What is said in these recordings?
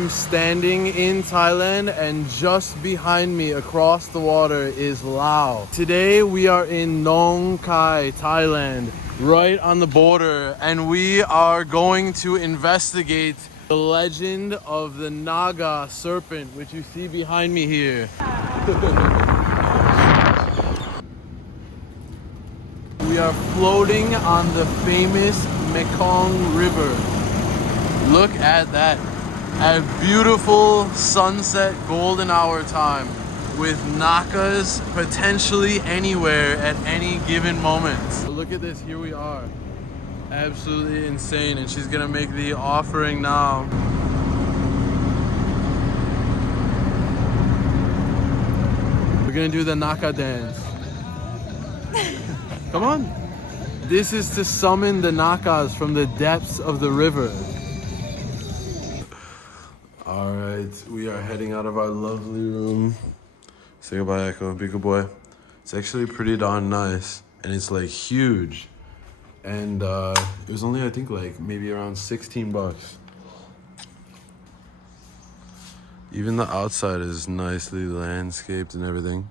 am standing in Thailand, and just behind me across the water is Laos. Today we are in Nong Khai, Thailand, right on the border, and we are going to investigate the legend of the Naga serpent, which you see behind me here. We are floating on the famous Mekong River. Look at that. At beautiful sunset golden hour time with Nagas potentially anywhere at any given moment. So look at this, here we are. Absolutely insane, and she's gonna make the offering now. We're gonna do the Naga dance. Come on. This is to summon the Nagas from the depths of the river. Alright, we are heading out of our lovely room. Say goodbye, Echo. Be a good boy. It's actually pretty darn nice. And it's like huge. And it was only, I think, like maybe around 16 bucks. Even the outside is nicely landscaped and everything.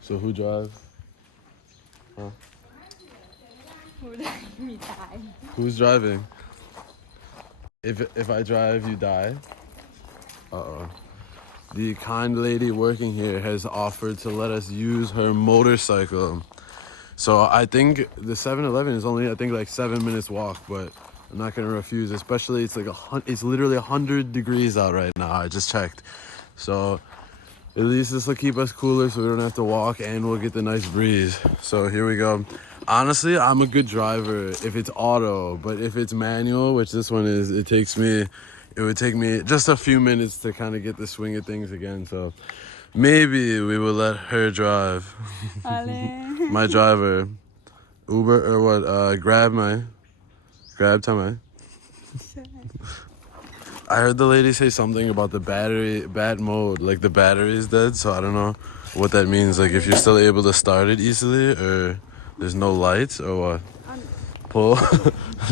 So who drives? Huh? Who's driving? If I drive, you die? Uh-oh. The kind lady working here has offered to let us use her motorcycle. So I think the 7-Eleven is only, I think, like 7 minutes walk, but I'm not gonna refuse, especially it's like it's literally 100 degrees out right now. I just checked. So at least this will keep us cooler so we don't have to walk, and we'll get the nice breeze. So here we go. Honestly, I'm a good driver if it's auto, but if it's manual, which this one is, it would take me just a few minutes to kind of get the swing of things again. So maybe we will let her drive. My driver. Uber or what? Grab time. I heard the lady say something about the bad mode, like the battery is dead, so I don't know what that means. Like if you're still able to start it easily, or there's no lights, or what? Pull.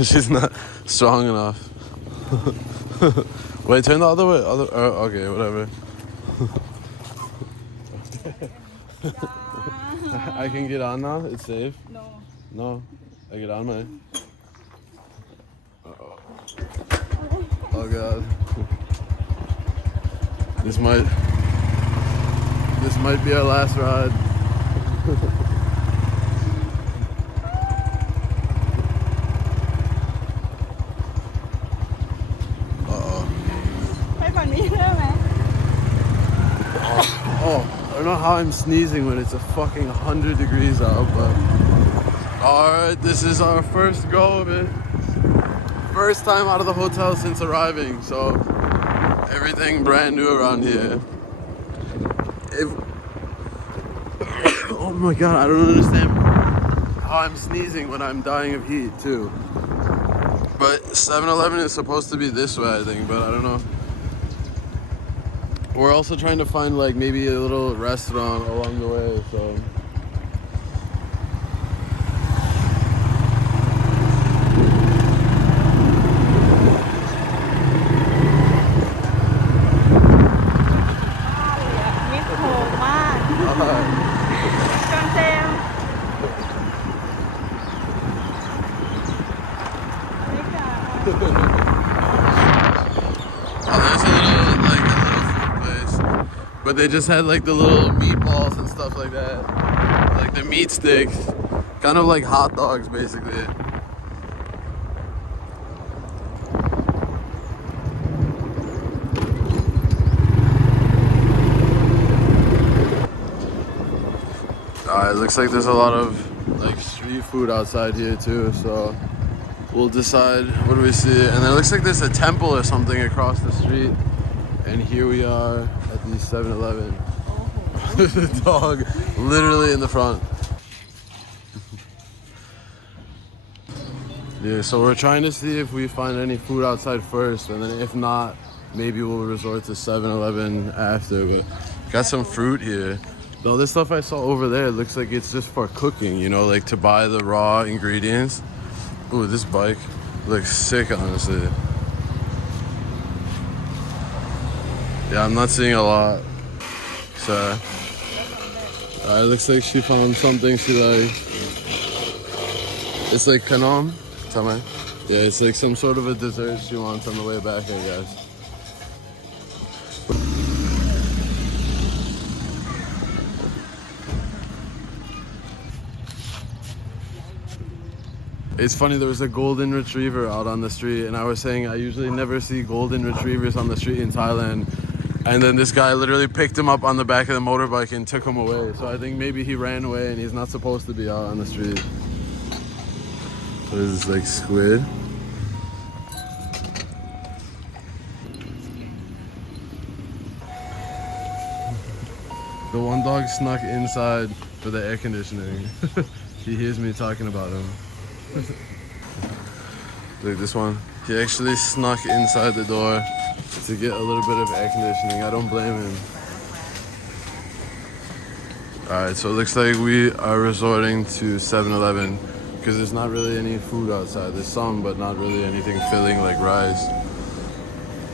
She's not strong enough. Wait, turn the other way. Okay, whatever. I can get on now? It's safe? No. I get on my... Oh god. This might be our last ride. Oh, I don't know how I'm sneezing when it's a fucking 100 degrees out, but... Alright, this is our first go of it. First time out of the hotel since arriving, so everything brand new around here. Oh my god, I don't understand how I'm sneezing when I'm dying of heat too. But 7-Eleven is supposed to be this way, I think, but I don't know. We're also trying to find like maybe a little restaurant along the way, so... But they just had like the little meatballs and stuff like that. Like the meat sticks. Kind of like hot dogs, basically. It looks like there's a lot of like street food outside here too, so we'll decide what do we see. And then it looks like there's a temple or something across the street. And here we are at the 7-Eleven. The dog literally in the front. Yeah, so we're trying to see if we find any food outside first, and then if not, maybe we'll resort to 7-Eleven after. But got some fruit here. Though this stuff I saw over there looks like it's just for cooking, you know, like to buy the raw ingredients. Ooh, this bike looks sick, honestly. Yeah, I'm not seeing a lot. So, it looks like she found something she likes. It's like kanom, tama. Yeah, it's like some sort of a dessert she wants on the way back, I guess. It's funny, there was a golden retriever out on the street, and I was saying I usually never see golden retrievers on the street in Thailand. And then this guy literally picked him up on the back of the motorbike and took him away. So I think maybe he ran away and he's not supposed to be out on the street. So this is like squid. The one dog snuck inside for the air conditioning. He hears me talking about him. Look, this one. He actually snuck inside the door to get a little bit of air conditioning. I don't blame him. Alright, so it looks like we are resorting to 7-Eleven because there's not really any food outside. There's some, but not really anything filling like rice.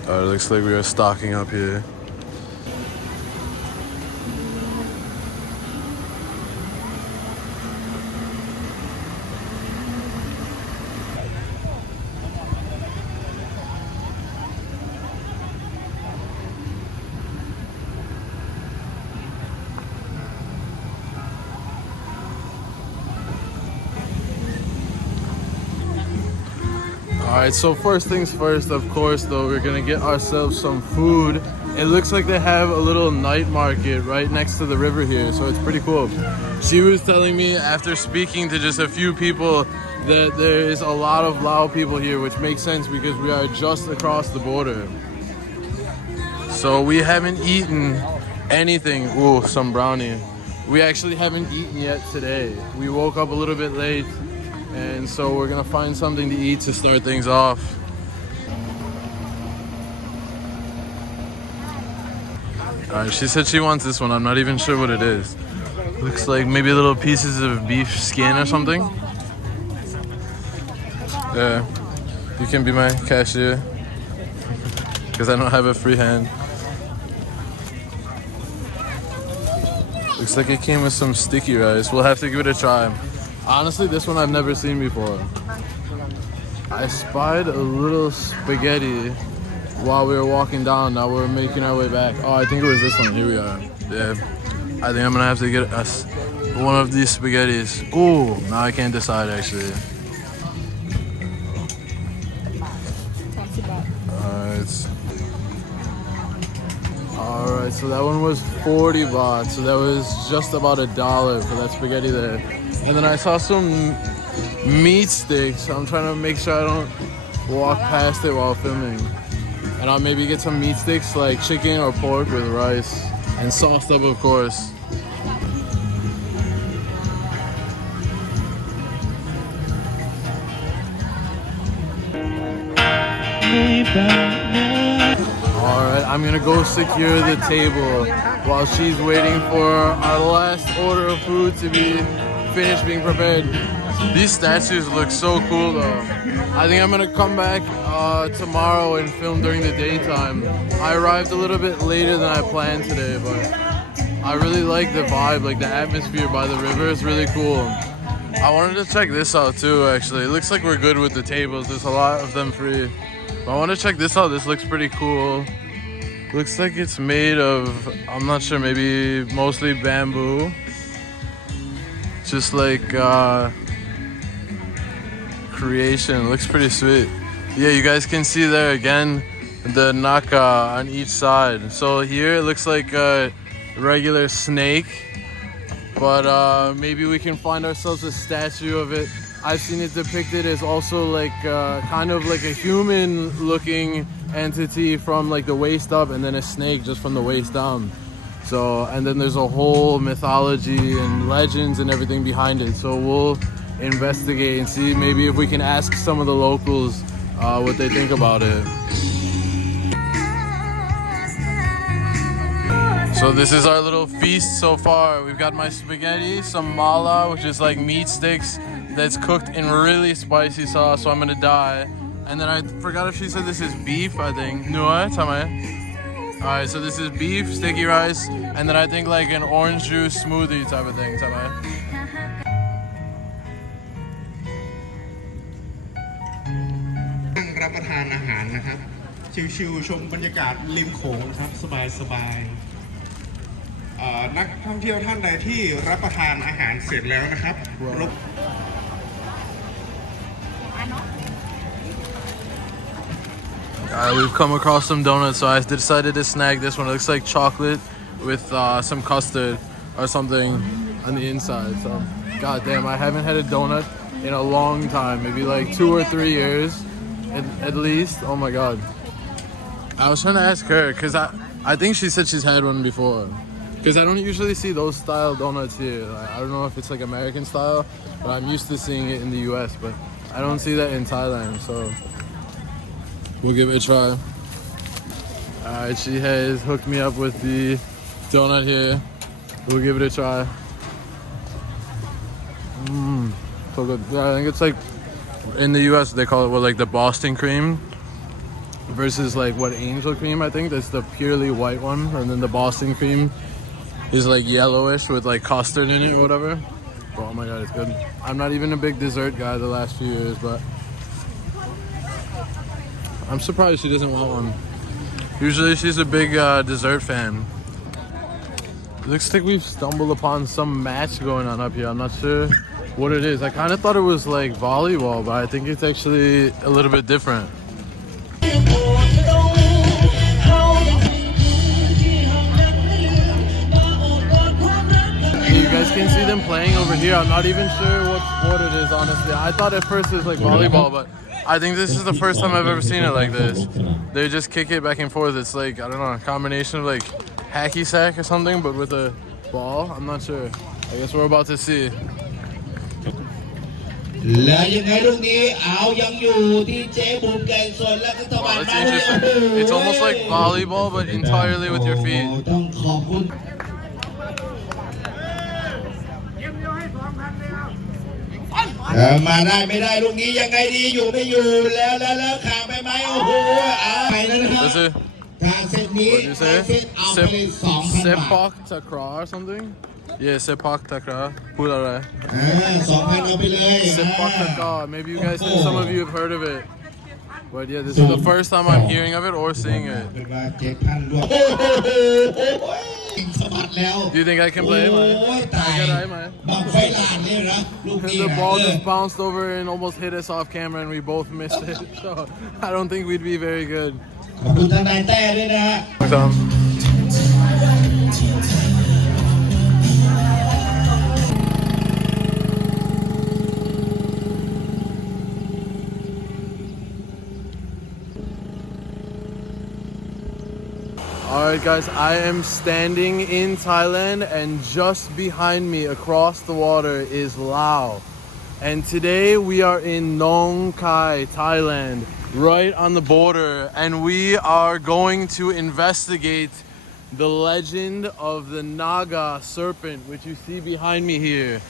Alright, it looks like we are stocking up here. Alright, so first things first, of course, though, we're gonna get ourselves some food. It looks like they have a little night market right next to the river here, so it's pretty cool. She was telling me after speaking to just a few people that there is a lot of Lao people here, which makes sense because we are just across the border. So we haven't eaten anything. Ooh, some brownie. We actually haven't eaten yet today. We woke up a little bit late, and so we're gonna find something to eat to start things off. Alright, she said she wants this one. I'm not even sure what it is. Looks like maybe little pieces of beef skin or something. Yeah, you can be my cashier because I don't have a free hand. Looks like it came with some sticky rice. We'll have to give it a try. Honestly, this one I've never seen before. I spied a little spaghetti while we were walking down. Now we're making our way back. Oh, I think it was this one. Here we are. Yeah. I think I'm gonna have to get us one of these spaghettis. Ooh, now I can't decide actually. Alright, so that one was 40 baht. So that was just about $1 for that spaghetti there. And then I saw some meat sticks. I'm trying to make sure I don't walk past it while filming. And I'll maybe get some meat sticks like chicken or pork with rice. And sauced up, of course. Alright, I'm gonna go secure the table while she's waiting for our last order of food to be finished being prepared. These statues look so cool though. I think I'm gonna come back tomorrow and film during the daytime. I arrived a little bit later than I planned today, but I really like the vibe, like the atmosphere by the river is really cool. I wanted to check this out too actually. It looks like we're good with the tables, there's a lot of them free. But I want to check this out, this looks pretty cool. Looks like it's made of, I'm not sure, maybe mostly bamboo. Just like creation, looks pretty sweet. Yeah, you guys can see there again the Naga on each side. So here it looks like a regular snake, but maybe we can find ourselves a statue of it. I've seen it depicted as also like kind of like a human looking entity from like the waist up, and then a snake just from the waist down. So, and then there's a whole mythology and legends and everything behind it. So we'll investigate and see maybe if we can ask some of the locals what they think about it. So this is our little feast so far. We've got my spaghetti, some mala, which is like meat sticks that's cooked in really spicy sauce, so I'm gonna die. And then I forgot if she said this is beef, I think. Alright, so this is beef, sticky rice, and then I think like an orange juice smoothie type of thing. นั่งรับประทานอาหารนะครับชิวๆชมบรรยากาศริมโขงครับสบายๆนักท่องเที่ยวท่านใดที่รับประทานอาหารเสร็จแล้วนะครับ We've come across some donuts, so I decided to snag this one. It looks like chocolate with some custard or something on the inside. So, goddamn, I haven't had a donut in a long time, maybe like 2 or 3 years at least. Oh my god. I was trying to ask her because I think she said she's had one before. Because I don't usually see those style donuts here. Like, I don't know if it's like American style, but I'm used to seeing it in the US, but I don't see that in Thailand, so we'll give it a try. Alright, she has hooked me up with the donut here. We'll give it a try. So good. Yeah, I think it's like in the US they call it like the Boston cream versus like what angel cream, I think. That's the purely white one, and then the Boston cream is like yellowish with like custard in it or whatever. But oh my god, it's good. I'm not even a big dessert guy the last few years, but I'm surprised she doesn't want one. Usually she's a big dessert fan. It looks like we've stumbled upon some match going on up here. I'm not sure what it is. I kind of thought it was like volleyball, but I think it's actually a little bit different. You guys can see them playing over here. I'm not even sure what sport it is, honestly. I thought at first it was like volleyball, but I think this is the first time I've ever seen it like this. They just kick it back and forth. It's like, I don't know, a combination of like hacky sack or something, but with a ball. I'm not sure. I guess we're about to see. Wow, it's interesting. It's almost like volleyball, but entirely with your feet. What did you say? Sepak Takraw or something? Yeah, Sepak Takraw. Sepak Takraw. Maybe you guys, some of you have heard of it. But yeah, this is the first time I'm hearing of it or seeing it. Do you think I can play it, man? The ball just bounced over and almost hit us off camera and we both missed it. So I don't think we'd be very good. Alright guys, I am standing in Thailand and just behind me across the water is Laos. And today we are in Nong Khai, Thailand, right on the border, and we are going to investigate the legend of the Naga serpent, which you see behind me here.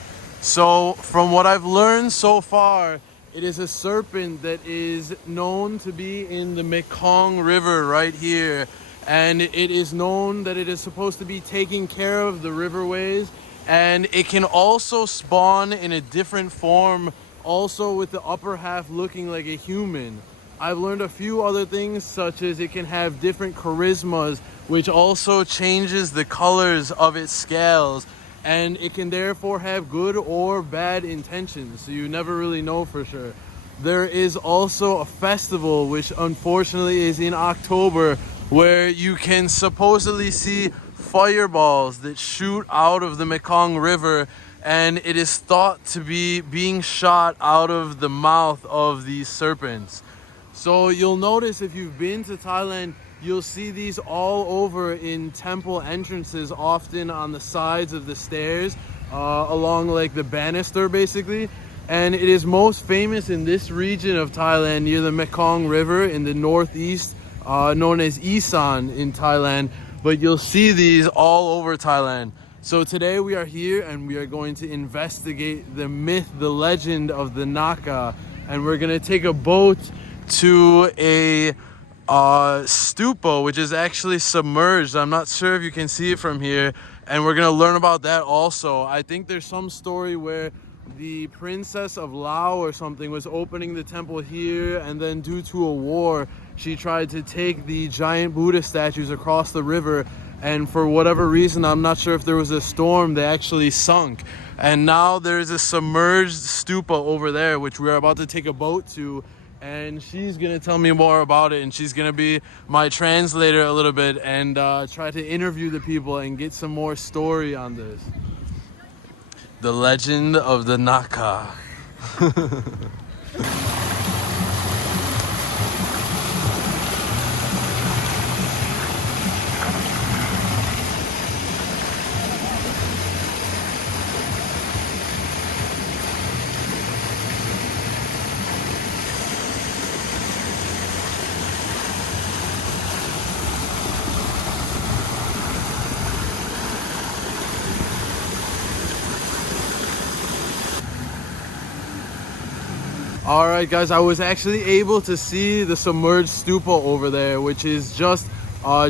So from what I've learned so far, it is a serpent that is known to be in the Mekong River right here. And it is known that it is supposed to be taking care of the riverways, and it can also spawn in a different form, also with the upper half looking like a human. I've learned a few other things, such as it can have different charismas, which also changes the colors of its scales, and it can therefore have good or bad intentions, so you never really know for sure. There is also a festival, which unfortunately is in October, where you can supposedly see fireballs that shoot out of the Mekong River, and it is thought to be being shot out of the mouth of these serpents. So you'll notice if you've been to Thailand, you'll see these all over in temple entrances, often on the sides of the stairs, along like the banister basically. And it is most famous in this region of Thailand near the Mekong River in the northeast, known as Isan in Thailand, but you'll see these all over Thailand. So today we are here and we are going to investigate the myth, the legend of the Naga, and we're gonna take a boat to a stupa, which is actually submerged. I'm not sure if you can see it from here, and we're gonna learn about that also. I think there's some story where the princess of Lao or something was opening the temple here, and then due to a war she tried to take the giant Buddha statues across the river, and for whatever reason, I'm not sure if there was a storm, they actually sunk. And now there's a submerged stupa over there, which we're about to take a boat to, and she's gonna tell me more about it, and she's gonna be my translator a little bit and try to interview the people and get some more story on this. The legend of the Naga. All right, guys, I was actually able to see the submerged stupa over there, which is just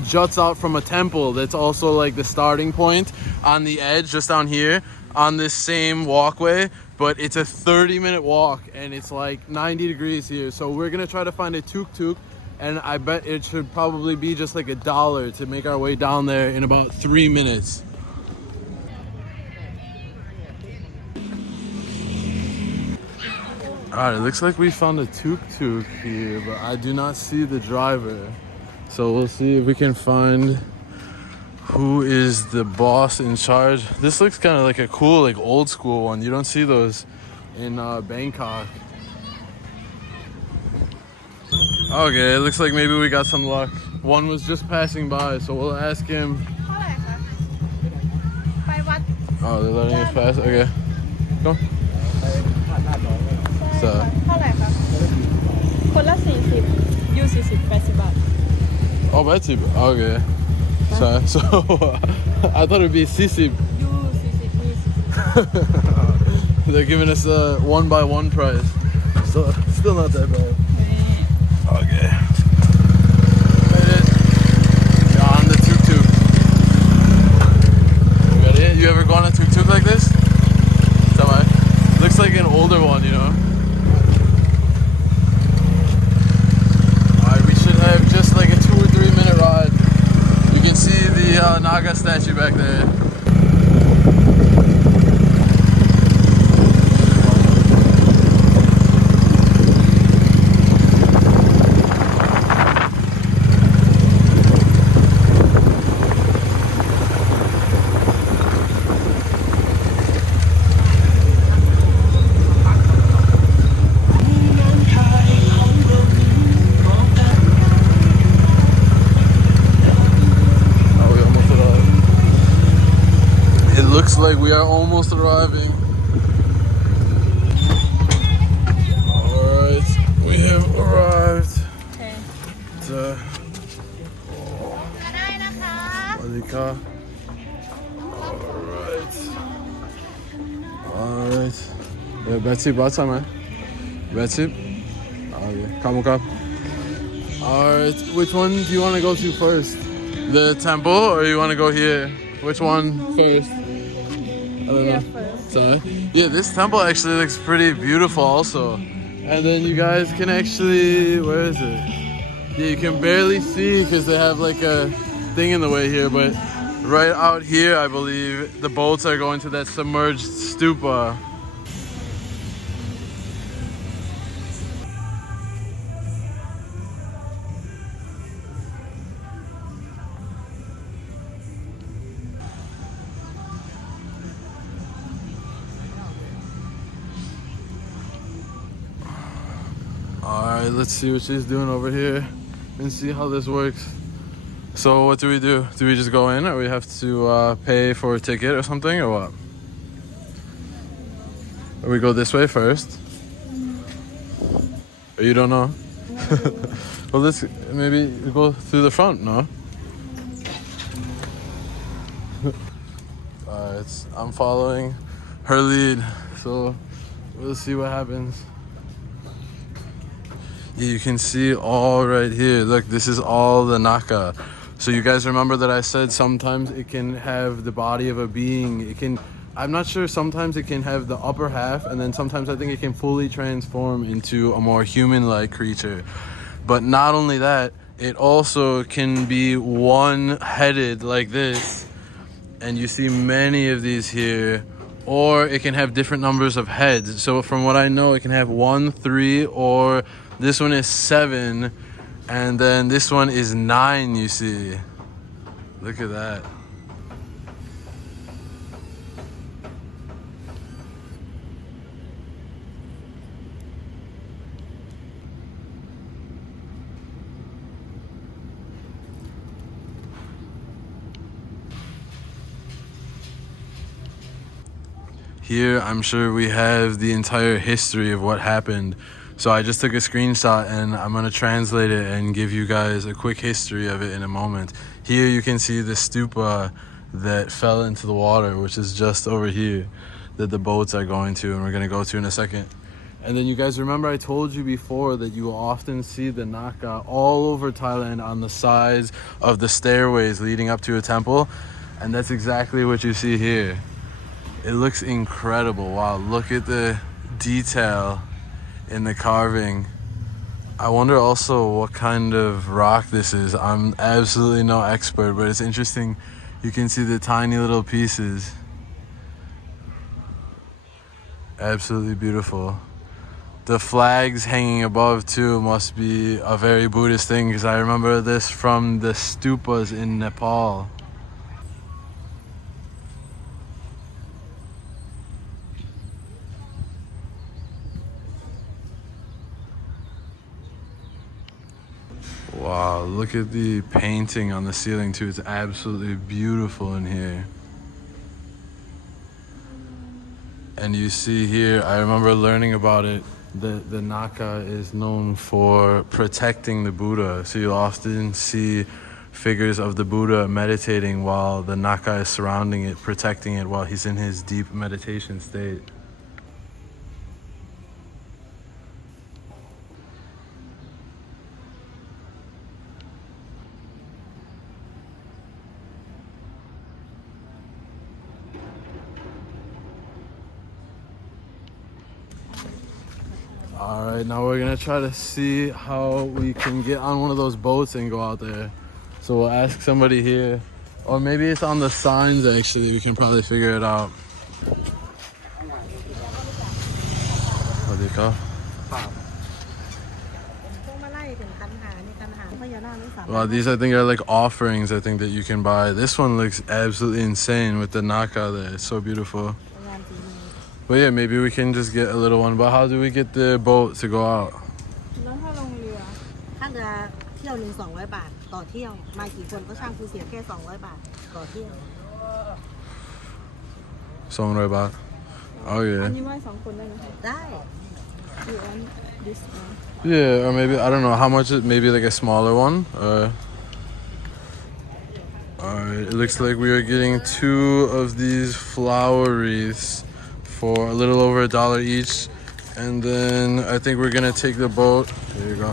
juts out from a temple. That's also like the starting point on the edge, just down here on this same walkway. But it's a 30-minute walk and it's like 90 degrees here. So we're gonna try to find a tuk-tuk, and I bet it should probably be just like $1 to make our way down there in about 3 minutes. Alright, it looks like we found a tuk-tuk here, but I do not see the driver. So we'll see if we can find who is the boss in charge. This looks kind of like a cool, like old school one. You don't see those in Bangkok. Okay, it looks like maybe we got some luck. One was just passing by, so we'll ask him. Oh, they're letting us pass? Okay. Go. So, เท่าไหร่คะคนละ40ยู40 80 บาท oh, that's it. Okay. So I thought it would be sisip. ยู40 20 They're giving us a 1-by-1 price. So still not that bad. Okay. Made it. Yeah, on the tuk-tuk. Ready? You ever gone on a tuk-tuk like this? Looks like an older one, you know. Alright, we should have just like a 2 or 3 minute ride. You can see the Naga statue back there. Looks like we are almost arriving. Alright, we have arrived. Okay. Alright. Yeah, Betsy, what's up, man? Betsy? Okay, come on. Alright, which one do you want to go to first? The temple, or you want to go here? Which one first? I don't know. First. Sorry. Yeah, this temple actually looks pretty beautiful also. And then you guys can actually, where is it? Yeah, you can barely see because they have like a thing in the way here, but right out here, I believe, the boats are going to that submerged stupa. Alright, let's see what she's doing over here and see how this works. So what do? Do we just go in, or we have to pay for a ticket or something, or what? Or we go this way first? Or you don't know? Well, let's maybe go through the front, no? I'm following her lead, so we'll see what happens. Yeah, you can see all right here. Look, this is all the Naga. So you guys remember that I said sometimes it can have the body of a being. I'm not sure, sometimes it can have the upper half, and then sometimes I think it can fully transform into a more human-like creature. But not only that, it also can be one-headed like this, and you see many of these here, or it can have different numbers of heads. So from what I know, it can have 1, 3, or this one is 7, and then this one is 9, you see. Look at that. Here, I'm sure we have the entire history of what happened. So I just took a screenshot and I'm gonna translate it and give you guys a quick history of it in a moment. Here you can see the stupa that fell into the water, which is just over here, that the boats are going to, and we're gonna go to in a second. And then you guys remember I told you before that you will often see the Naga all over Thailand on the sides of the stairways leading up to a temple. And that's exactly what you see here. It looks incredible. Wow, look at the detail in the carving. I wonder also what kind of rock this is. I'm absolutely no expert, but it's interesting. You can see the tiny little pieces. Absolutely beautiful. The flags hanging above too must be a very Buddhist thing, because I remember this from the stupas in Nepal. Wow, look at the painting on the ceiling too. It's absolutely beautiful in here. And you see here, I remember learning about it, the Naga is known for protecting the Buddha. So you'll often see figures of the Buddha meditating while the Naga is surrounding it, protecting it while he's in his deep meditation state. All right, now we're gonna try to see how we can get on one of those boats and go out there. So we'll ask somebody here, or maybe it's on the signs actually, we can probably figure it out. What do you call? Wow, these I think are like offerings I think that you can buy. This one looks absolutely insane with the Naga there. It's so beautiful. But yeah, maybe we can just get a little one. But how do we get the boat to go out? ถ้าเรือเที่ยวหนึ่ง200 บาทต่อเที่ยวมากี่คนก็ช่างคือเสียแค่200 บาทต่อเที่ยว 200 baht. Oh yeah. อันนี้ไว้2 คนได้ไหม ได้ You want this one? Yeah, or maybe I don't know how much. Maybe like a smaller one. Alright, it looks like we are getting 2 of these flower wreaths for a little over $1 each, and then I think we're gonna take the boat. There you go.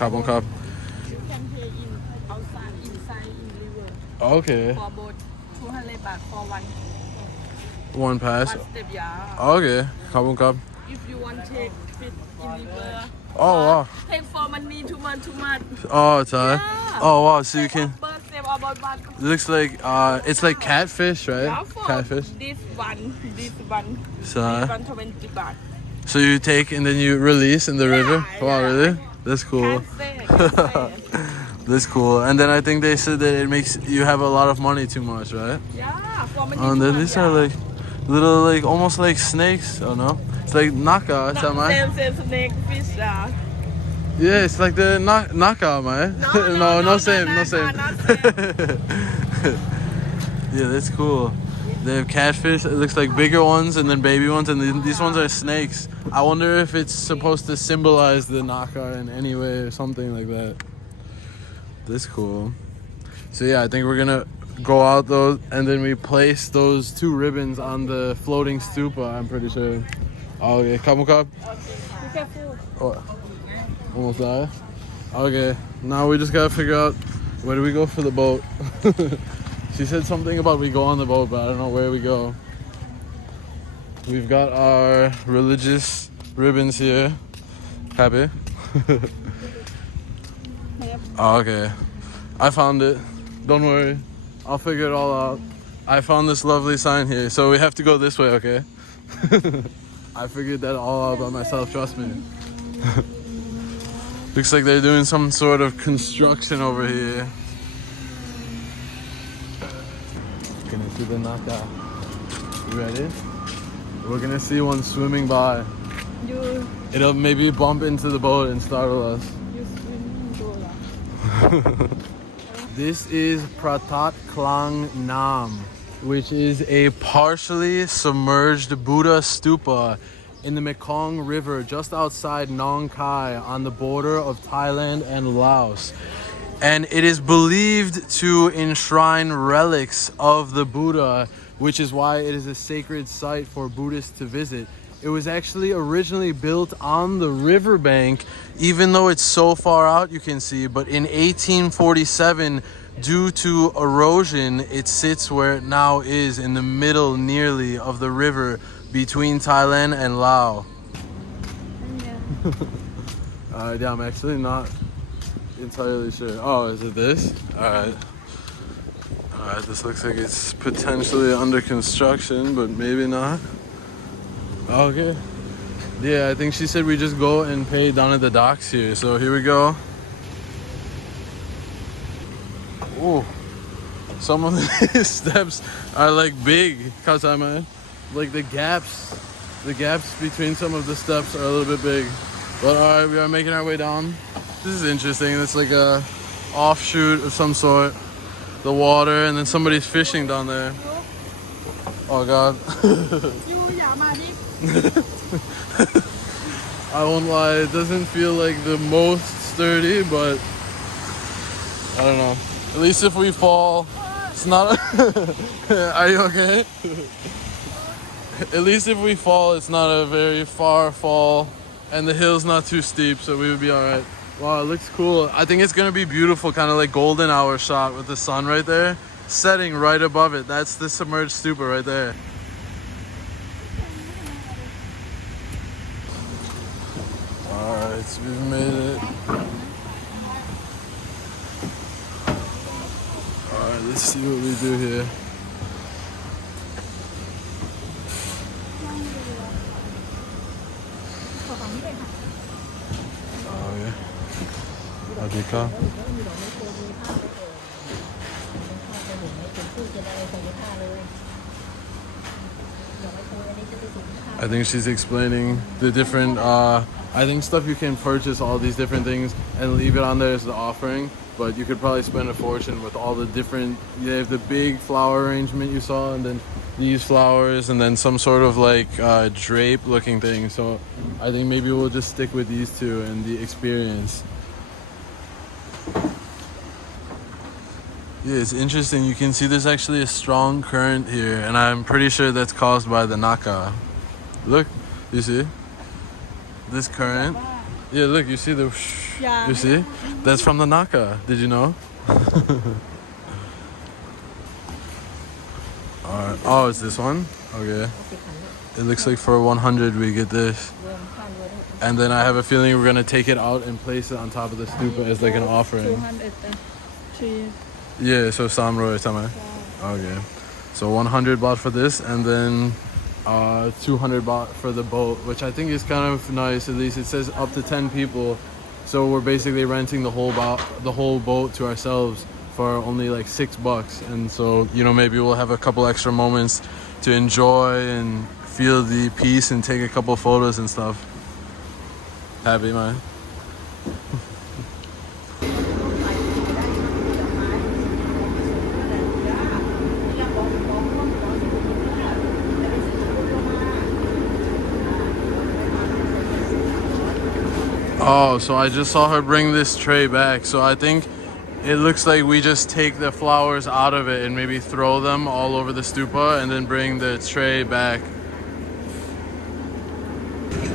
Cup on cup. You can pay in outside, inside, in river. Okay. For boat, 200 baht for One pass. one step, yeah. Okay. Cup on cup. If you want take fit in river. Oh wow. Take for money too much. Oh, it's Yeah. Oh wow. So you can. Bird step about baht. It looks like it's like catfish, right? Yeah, for Catfish. this one So 20 baht. so you take and then you release in the river. Wow, yeah. really? That's cool. Can't say. That's cool. And then I think they said that it makes you have a lot of money too much, right? Yeah, for money And too then much, these yeah. are like little, like almost like snakes. Oh no, it's like Naga. Is that mine? Same snake fish, yeah. Yeah, it's like the Naga, man. No, same. not same. Yeah, that's cool. They have catfish. It looks like bigger ones and then baby ones, and these ones are snakes. I wonder if it's supposed to symbolize the Naga in any way or something like that. That's cool. So yeah, I think we're gonna go out those, and then we place those 2 ribbons on the floating stupa, I'm pretty sure. Okay, come on, come. Be careful. Oh, almost there. Okay, now we just gotta figure out where do we go for the boat. She said something about we go on the boat, but I don't know where we go. We've got our religious ribbons here. Happy? Yep. Oh, okay. I found it. Don't worry. I'll figure it all out. I found this lovely sign here, so we have to go this way, okay? I figured that all out by myself, trust me. Looks like they're doing some sort of construction over here. Gonna see the Naga. You ready? We're gonna see one swimming by. You It'll maybe bump into the boat and startle us. swim go lah. This is Phrathat Klang Nam, which is a partially submerged Buddha stupa in the Mekong River just outside Nong Khai on the border of Thailand and Laos. And it is believed to enshrine relics of the Buddha, which is why it is a sacred site for Buddhists to visit. It was actually originally built on the riverbank, even though it's so far out you can see, but in 1847, due to erosion, it sits where it now is, in the middle nearly of the river between Thailand and Laos. Yeah, I'm actually not entirely sure. Oh, is it this? Alright, this looks like it's potentially under construction, but maybe not. Okay. Yeah, I think she said we just go and pay down at the docks here. So here we go. Oh, some of the steps are like big. Like the gaps between some of the steps are a little bit big. But all right, we are making our way down. This is interesting. It's like a offshoot of some sort. The water, and then somebody's fishing down there. Oh God. I won't lie, it doesn't feel like the most sturdy, but I don't know. At least if we fall, it's not Are you okay? At least if we fall, it's not a very far fall, and the hill's not too steep, so we would be alright. Wow, it looks cool. I think it's gonna be beautiful, kind of like golden hour shot with the sun right there, setting right above it. That's the submerged stupa right there. Alright, we've made it. Alright, let's see what we do here. Oh yeah. Adika. I think she's explaining the different I think stuff you can purchase, all these different things, and leave it on there as the offering, but you could probably spend a fortune with all the different, you have the big flower arrangement you saw, and then these flowers, and then some sort of like drape looking thing. So I think maybe we'll just stick with these two and the experience. Yeah, it's interesting. You can see there's actually a strong current here, and I'm pretty sure that's caused by the Naga. Look, you see? This current. Yeah, look, you see the whoosh. Yeah. You see? That's from the Naga. Did you know? Alright. Oh, it's this one? Okay. It looks like for 100 we get this. And then I have a feeling we're gonna take it out and place it on top of the stupa as like an offering. 200 tree. Yeah, so samroy tama. Okay. So 100 baht for this, and then 200 baht for the boat, which I think is kind of nice. At least it says up to 10 people, so we're basically renting the whole boat to ourselves for only like $6. And so, you know, maybe we'll have a couple extra moments to enjoy and feel the peace and take a couple photos and stuff. Happy, man. Oh, so I just saw her bring this tray back. So I think it looks like we just take the flowers out of it and maybe throw them all over the stupa and then bring the tray back.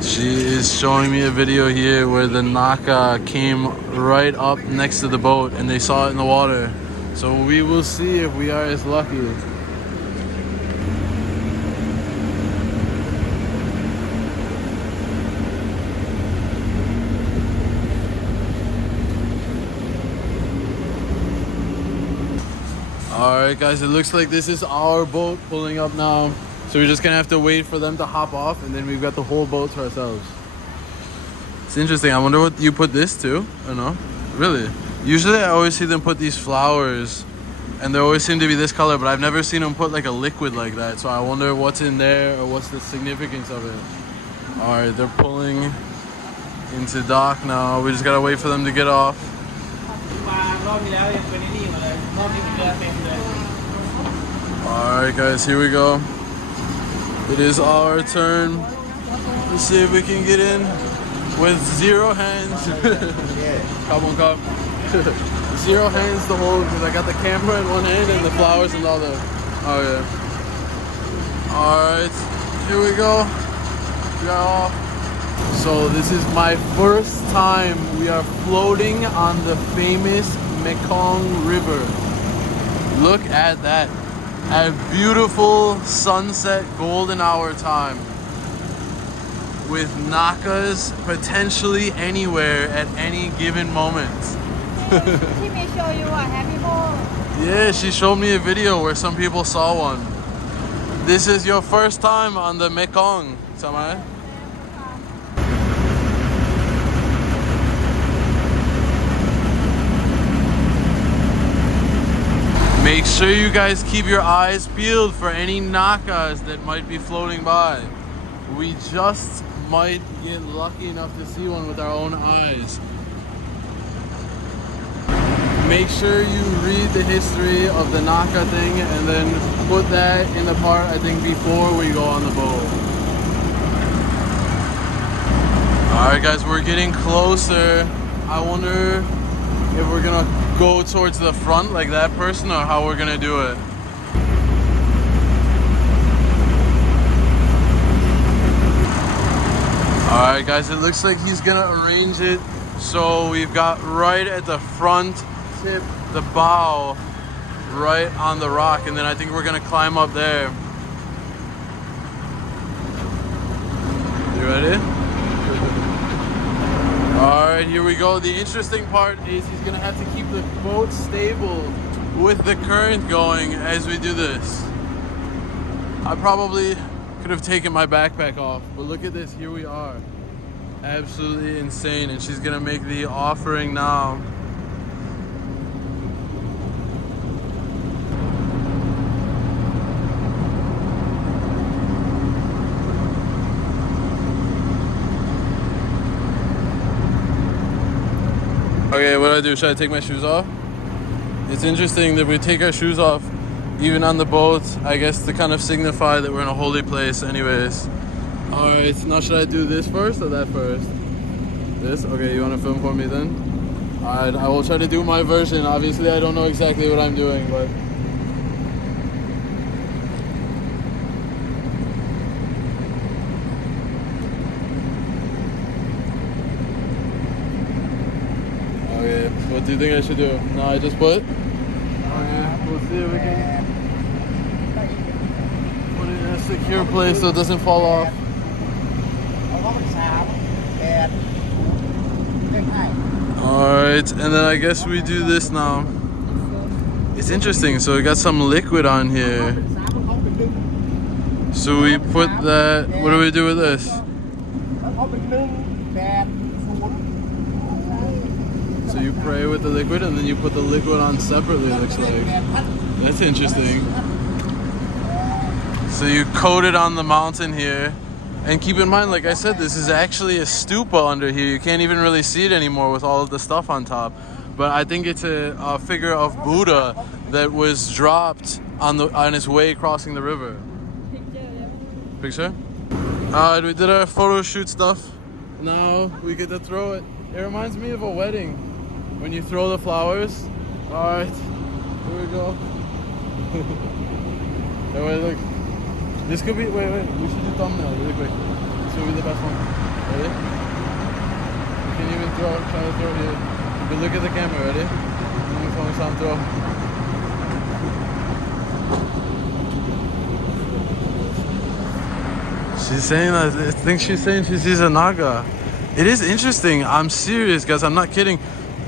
She is showing me a video here where the Naga came right up next to the boat and they saw it in the water. So we will see if we are as lucky. Alright guys, it looks like this is our boat pulling up now. So we're just gonna have to wait for them to hop off and then we've got the whole boat to ourselves. It's interesting. I wonder what you put this to. I don't know. Really? Usually I always see them put these flowers and they always seem to be this color, but I've never seen them put like a liquid like that. So I wonder what's in there or what's the significance of it. Alright, they're pulling into dock now. We just gotta wait for them to get off. Alright guys, here we go. It is our turn. Let's see if we can get in with 0 hands. Come on, come. 0 hands to hold because I got the camera in one hand and the flowers in the other. Oh yeah. Alright, here we go. We are off. So this is my first time we are floating on the famous Mekong River. Look at that. At beautiful sunset golden hour time. With Nagas potentially anywhere at any given moment. She may show you a happy boat. Yeah, she showed me a video where some people saw one. This is your first time on the Mekong, Samai? Make sure you guys keep your eyes peeled for any Nagas that might be floating by. We just might get lucky enough to see one with our own eyes. Make sure you read the history of the Naga thing and then put that in the part, I think, before we go on the boat. Alright guys, we're getting closer. I wonder if we're gonna go towards the front like that person or how we're gonna do it. Alright guys, it looks like he's gonna arrange it so we've got right at the front tip, the bow, right on the rock, and then I think we're gonna climb up there. You ready? Alright, here we go. The interesting part is he's gonna have to keep the boat stable with the current going as we do this. I probably could have taken my backpack off, but look at this, here we are. Absolutely insane, and she's gonna make the offering now. Okay, what do I do? Should I take my shoes off? It's interesting that we take our shoes off even on the boat, I guess to kind of signify that we're in a holy place anyways. Alright, now should I do this first or that first? This? Okay, you want to film for me then? Alright, I will try to do my version. Obviously I don't know exactly what I'm doing, but... Okay, what do you think I should do? No, I just put? Okay, we'll see if we can put it in a secure place so it doesn't fall off. Alright, and then I guess we do this now. It's interesting, so we got some liquid on here. So we put that, what do we do with this? So you pray with the liquid and then you put the liquid on separately, it looks like. That's interesting. So you coat it on the mountain here. And keep in mind, like I said, this is actually a stupa under here. You can't even really see it anymore with all of the stuff on top. But I think it's a figure of Buddha that was dropped on his way crossing the river. Picture? Alright, we did our photo shoot stuff. Now we get to throw it. It reminds me of a wedding. When you throw the flowers Alright, here we go. Hey, wait, look. This could be, wait, we should do thumbnail really quick. This will be the best one. Ready? You can even try to throw here. But look at the camera, ready? You can focus on throw. She's saying that, I think she's saying she sees a Naga. It is interesting, I'm serious guys, I'm not kidding.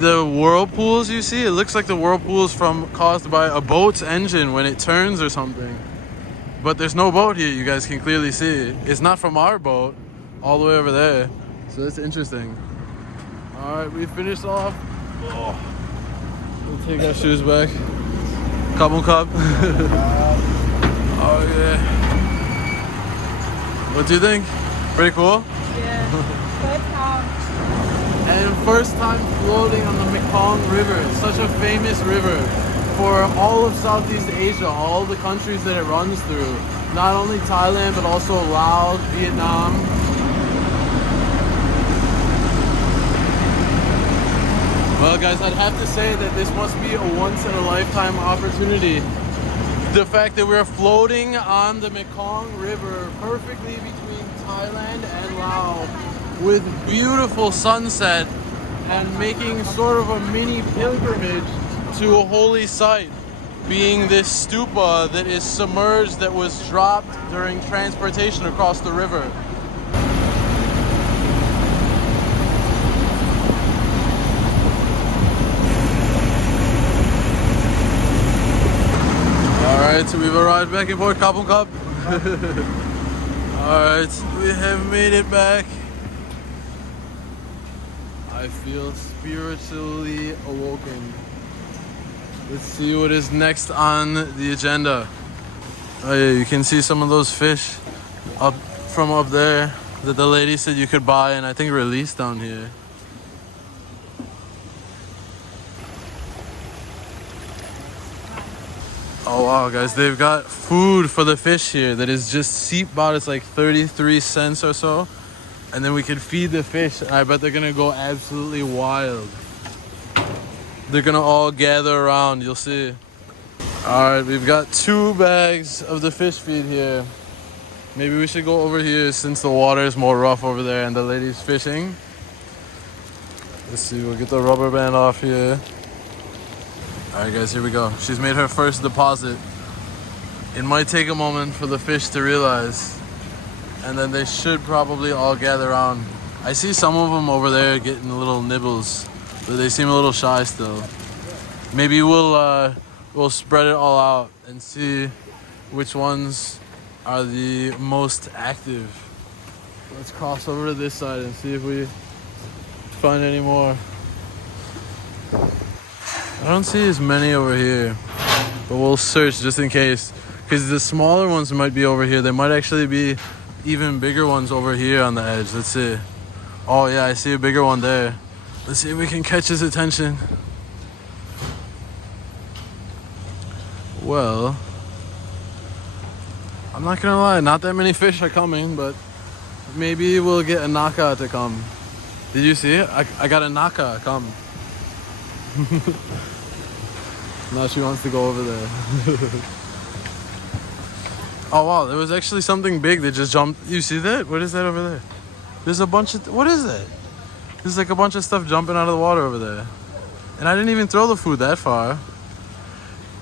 The whirlpools you see, it looks like the whirlpools caused by a boat's engine when it turns or something. But there's no boat here, you guys can clearly see. It's not from our boat, all the way over there. So it's interesting. Alright, we finished off. Oh. We'll take our shoes back. Kabul cup. Oh yeah. What do you think? Pretty cool? Yeah. First time. And first time floating on the Mekong River. It's such a famous river for all of Southeast Asia, all the countries that it runs through. Not only Thailand, but also Laos, Vietnam. Well guys, I'd have to say that this must be a once-in-a-lifetime opportunity. The fact that we're floating on the Mekong River perfectly between Thailand and Laos with beautiful sunset and making sort of a mini pilgrimage to a holy site, being this stupa that is submerged, that was dropped during transportation across the river. Alright, so we've arrived back in Port Kapung Cup. Alright, we have made it back. I feel spiritually awoken. Let's see what is next on the agenda. Oh yeah, you can see some of those fish up from up there that the lady said you could buy and I think release down here. Oh wow guys, they've got food for the fish here that is just seep bought. It's like 33 cents or so. And then we can feed the fish. And I bet they're gonna go absolutely wild. They're gonna all gather around, you'll see. Alright, we've got 2 bags of the fish feed here. Maybe we should go over here since the water is more rough over there and the lady's fishing. Let's see, we'll get the rubber band off here. Alright guys, here we go. She's made her first deposit. It might take a moment for the fish to realize. And then they should probably all gather around. I see some of them over there getting little nibbles, but they seem a little shy still. Maybe we'll spread it all out and see which ones are the most active. Let's cross over to this side and see if we find any more. I don't see as many over here, but we'll search just in case. Because the smaller ones might be over here. There might actually be even bigger ones over here on the edge. Let's see. Oh yeah, I see a bigger one there. Let's see if we can catch his attention. Well, I'm not gonna lie, not that many fish are coming, but maybe we'll get a Naga to come. Did you see it? I got a Naga come. Now she wants to go over there. Oh wow, there was actually something big that just jumped. You see that? What is that over there? There's a bunch of, what is that? There's like a bunch of stuff jumping out of the water over there. And I didn't even throw the food that far.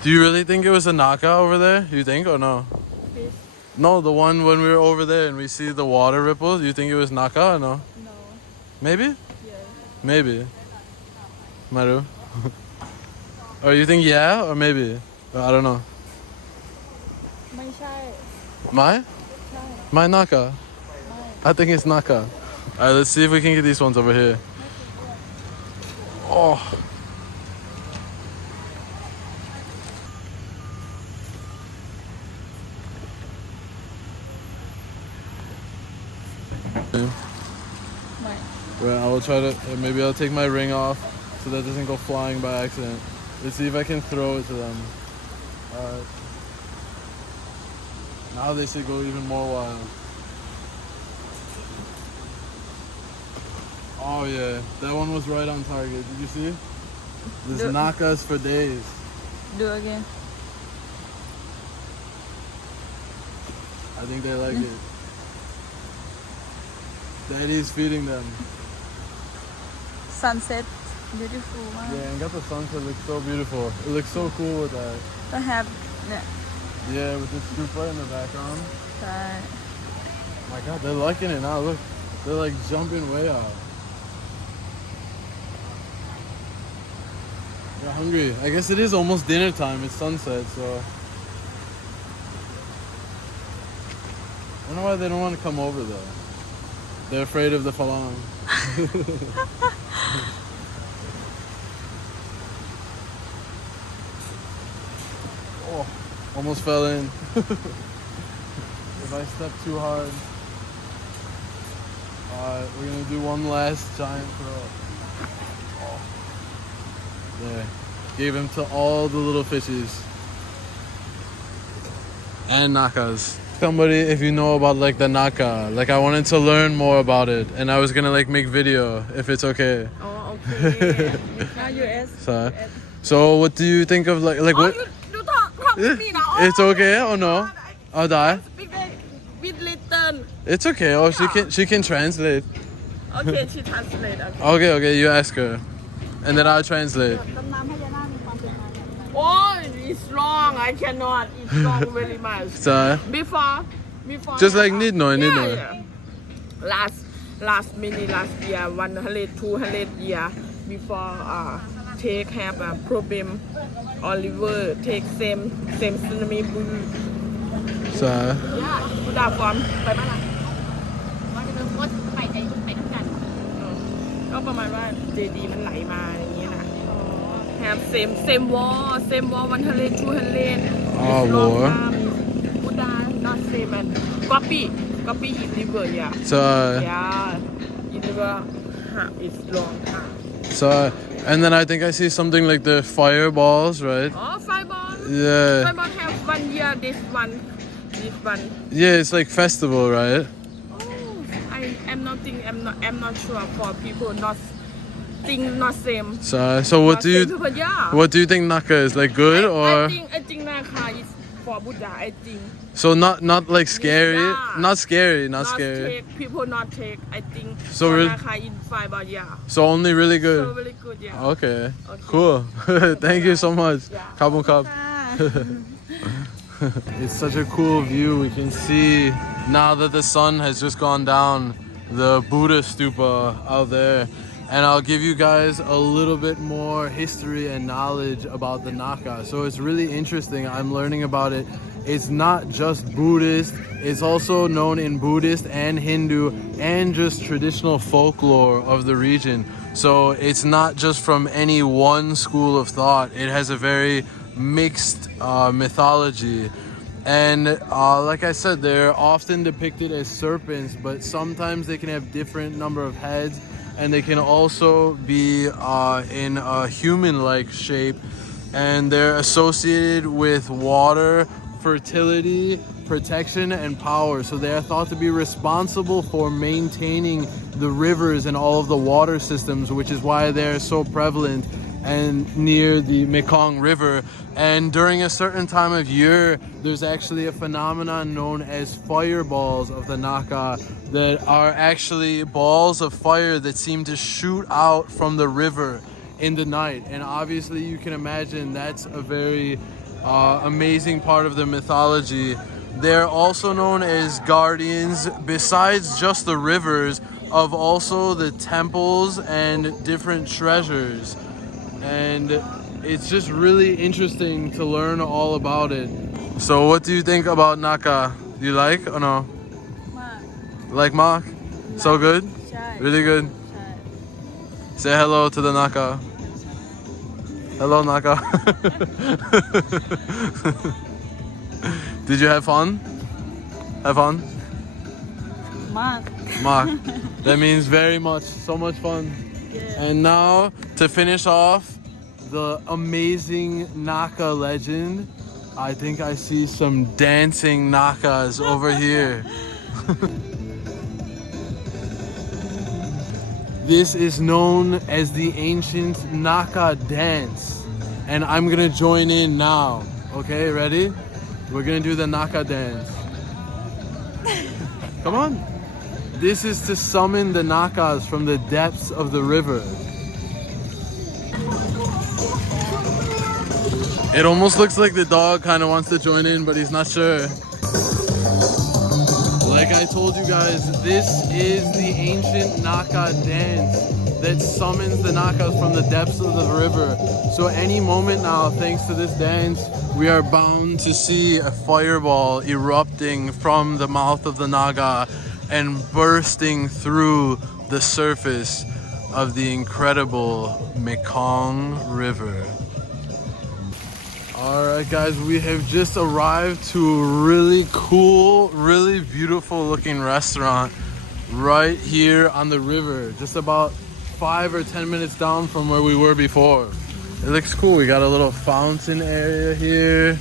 Do you really think it was a Naga over there? You think or no? Fish. No, the one when we were over there and we see the water ripples. You think it was Naga or no? No. Maybe? Yeah. Maybe. Maru? Or you think yeah or maybe? I don't know. ไม่ใช่ My? ใช่ My Naga? I think it's Naga. Alright, let's see if we can get these ones over here. Oh. Well, I will try to, maybe I'll take my ring off so that doesn't go flying by accident. Let's see if I can throw it to them. Alright. Now they should go even more wild. Oh yeah, that one was right on target. Did you see? There's Do- Nagas for days. Do again. I think they like it. Daddy's feeding them. Sunset. Beautiful. Wow. Yeah, and got the sunset looks so beautiful. It looks so cool with that. To have yeah. Yeah, with the stupa in the background. Right. My God, they're liking it now. Look, they're like jumping way out. They're hungry. I guess it is almost dinner time. It's sunset, so. I don't know why they don't want to come over though. They're afraid of the falang. Oh, almost fell in. If I step too hard. Alright, we're gonna do one last giant throw. Oh. There. Gave him to all the little fishes. And Nagas. Somebody, if you know about like the Naga, like I wanted to learn more about it, and I was gonna like make video if it's okay. Oh, okay. Now US. So what do you think of like what? you talk to me now. It's okay or no? Oh, die. Speak with little. It's okay. Oh, she can translate. Okay, she translate. Okay. Okay, you ask her, and then I'll translate. ตำนานพญานาคมีความเป็นมาอย่างไร Oh, it's long. I cannot. It's long very much. So Before. just like need no. Last year 100 200 year before take have a problem Oliver take same tsunami So yeah Buddha form ไปบ้านล่ะ ว่าจะเป็นโค้ชไปด้วยกัน ก็ประมาณว่าเจดีมันไหลมาอย่างเงี้ยนะ have same wall 100 200 Oh, war. Buddha not same and copy in river yeah so in river it's long so and then I think I see something like the fireballs, right? oh fireball Yeah. Fireball have 1 year this one Yeah, it's like festival, right? oh I'm not sure for people not same So what Not do you same people, yeah. what do you think Naga is like good or I think Naga is for Buddha I think so not like scary, Yeah. not scary. take people not take I think So for really- Naga in fireball yeah So only really so good. very good yeah Okay. Cool. Thank you so much. Yeah. Kabun kap. It's such a cool view. We can see now that the sun has just gone down the Buddha Stupa out there. And I'll give you guys a little bit more history and knowledge about the Naga. So it's really interesting. I'm learning about it. It's not just Buddhist. It's also known in Buddhist and Hindu and just traditional folklore of the region. So it's not just from any one school of thought. It has a very mixed mythology. And like I said, they're often depicted as serpents, but sometimes they can have different number of heads, and they can also be in a human-like shape, and they're associated with water, fertility, protection, and power. So they are thought to be responsible for maintaining the rivers and all of the water systems, which is why they're so prevalent and near the Mekong River. And during a certain time of year, there's actually a phenomenon known as fireballs of the Naga that are actually balls of fire that seem to shoot out from the river in the night. And obviously you can imagine that's a very amazing part of the mythology. They're also known as guardians, besides just the rivers, of also the temples and different treasures. And it's just really interesting to learn all about it. So what do you think about Naga? Do you like or no? มาก Like Mark? So good? ใช่ Really good? ใช่ Say hello to the Naga. Hello Naga. Did you have fun? Have fun? มาก Mark. That means very much. So much fun. And now to finish off the amazing Naga legend, I think I see some dancing Nagas over here. This is known as the ancient Naga dance. And I'm gonna join in now. Okay, ready? We're gonna do the Naga dance. Come on. This is to summon the Nagas from the depths of the river. It almost looks like the dog kind of wants to join in, but he's not sure. Like I told you guys, this is the ancient Naga dance that summons the Nagas from the depths of the river. So any moment now, thanks to this dance, we are bound to see a fireball erupting from the mouth of the Naga and bursting through the surface of the incredible Mekong River. Alright guys, we have just arrived to a really cool, really beautiful looking restaurant right here on the river, just about 5 or 10 minutes down from where we were before. It looks cool. We got a little fountain area here,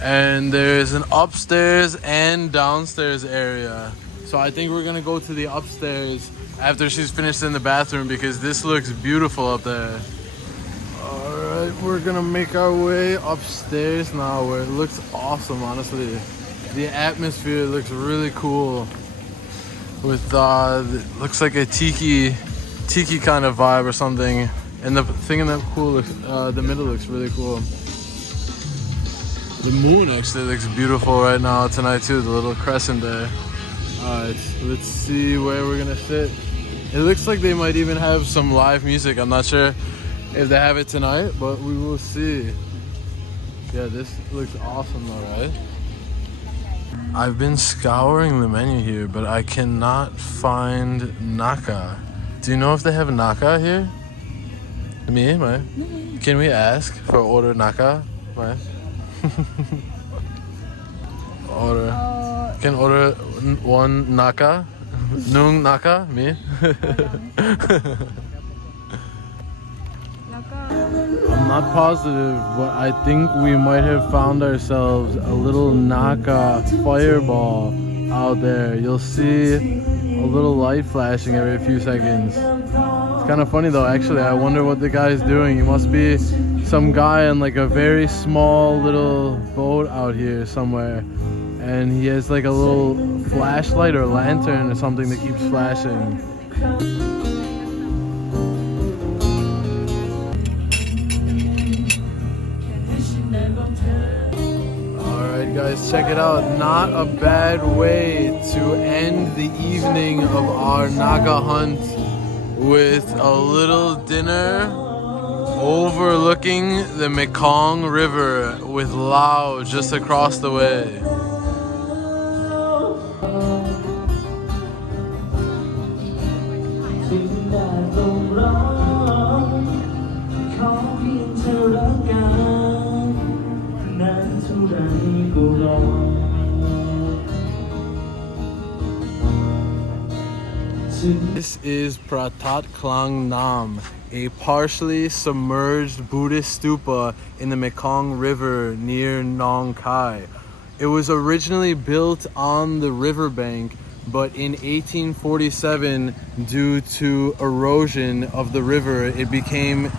and there's an upstairs and downstairs area. So I think we're gonna go to the upstairs after she's finished in the bathroom because this looks beautiful up there. Alright, we're gonna make our way upstairs now where it looks awesome, honestly. The atmosphere looks really cool with looks like a tiki kind of vibe or something. And the thing in the middle looks really cool. The moon actually looks beautiful right now tonight too, the little crescent there. Alright, let's see where we're gonna sit. It looks like they might even have some live music. I'm not sure if they have it tonight, but we will see. Yeah, this looks awesome though, right? I've been scouring the menu here, but I cannot find Naga. Do you know if they have Naga here? Me, Mai? Can we ask for order Naga? Mai? Order. Can order one Naga? Nung Naga? Me? I'm not positive, but I think we might have found ourselves a little Naga fireball out there. You'll see a little light flashing every few seconds. It's kind of funny though, actually. I wonder what the guy's doing. He must be some guy on like a very small little boat out here somewhere. And he has like a little flashlight or lantern or something that keeps flashing. Alright guys, check it out. Not a bad way to end the evening of our Naga hunt with a little dinner overlooking the Mekong River with Laos just across the way. This is Phrathat Klang Nam, a partially submerged Buddhist stupa in the Mekong River near Nong Khai. It was originally built on the riverbank, but in 1847, due to erosion of the river, it became